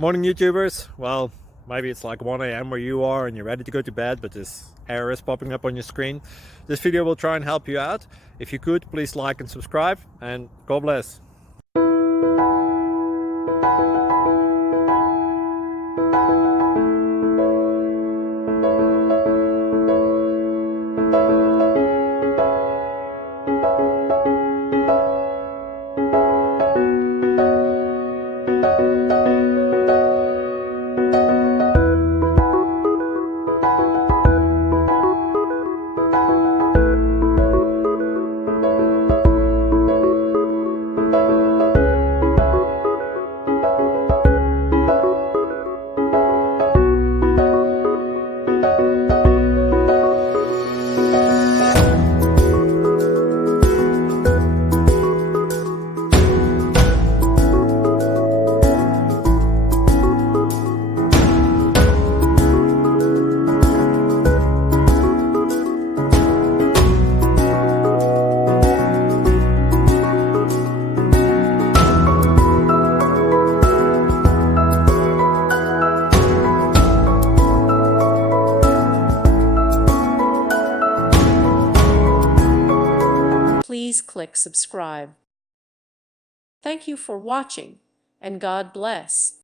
Morning YouTubers. Well, maybe it's like 1 a.m. where you are and you're ready to go to bed, but this error is popping up on your screen. This video will try and help you out. If you could, please like and subscribe, and God bless. Please click subscribe. Thank you for watching, and God bless.